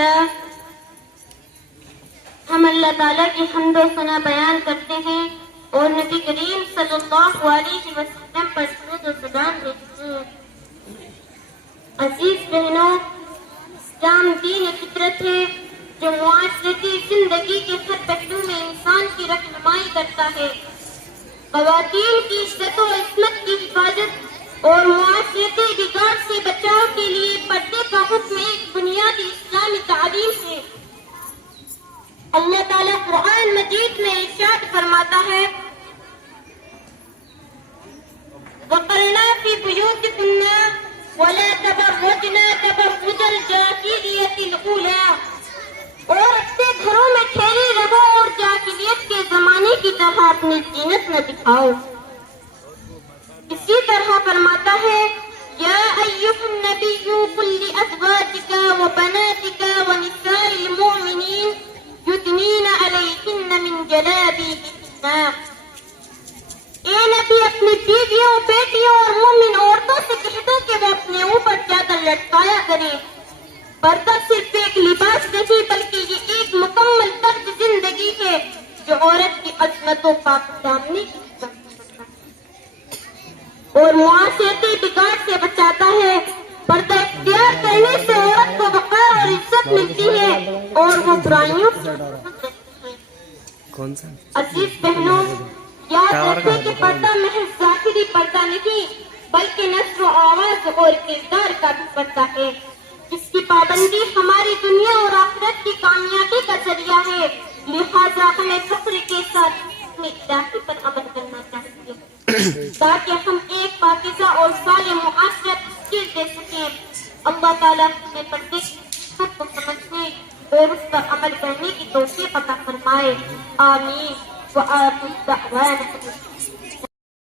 للہ. ہم اللہ تعالیٰ کی حمد و ثنا بیان کرتے ہیں اور نبی کریم صلی اللہ علیہ وسلم پر درود و سلام بھیجتے ہیں. عزیز بہنوں، اسلام دین فطرت ہے جو معاشرتی زندگی کے ہر پہلو میں انسان کی رہنمائی کرتا ہے. خواتین کی عزت و عصمت کی حفاظت اور معاشرتی بگاڑ سے بچاؤ کے لیے پردے کا حکم ایک بنیادی اسلامی تعلیم ہے. اللہ تعالیٰ قرآن مجید میں ارشاد فرماتا ہے وَقَرْنَا فِي بُيُوتِكُنَّ وَلَا تَبَرَّجْنَا تَبَرُّجَ الْجَاهِلِيَّةِ الْأُولَىٰ، اور اپنے گھروں میں ٹھہری رہو اور جاہلیت کے زمانے کی طرح اپنی زینت نہ دکھاؤ. اسی طرح فرماتا ہے یا ایھا النبی قل لأزواجک وبناتک ونساء المؤمنین یدنین علیہن من جلابیبہن، اے نبی اپنی بیویوں، بیٹیوں اور مومن عورتوں سے کہہ دو کہ وہ اپنے اوپر چادر لٹکایا کریں. پردہ صرف ایک لباس نہیں بلکہ یہ ایک مکمل طرز زندگی ہے جو عورت کی عظمت و پاک دامنی کی حفاظت کرتا ہے اور معاشرتی بگاڑ سے بچاتا ہے. پردہ اختیار کرنے سے عورت کو وقار اور عزت ملتی ہے اور وہ برائیوں سے محفوظ رہتی ہے. عزیز بہنوں، یاد رکھیں کہ پردہ محض ظاہری پردہ نہیں بلکہ نظر و آواز اور کردار کا بھی پردہ ہے جس کی پابندی ہماری دنیا اور آخرت کی کامیابی کا ذریعہ ہے. لہذا ہمیں فخر کے ساتھ اپنے الہی پر عمل کرنا چاہیے تاکہ ہم ایک پاکیزہ اور صالح معاشرت تشکیل دے سکیں. اللہ تعالیٰ ہمیں پردے کی حقیقت کو سمجھنے اور اس پر عمل کرنے کی توفیق عطا فرمائے. آمین. وآخر دعوانا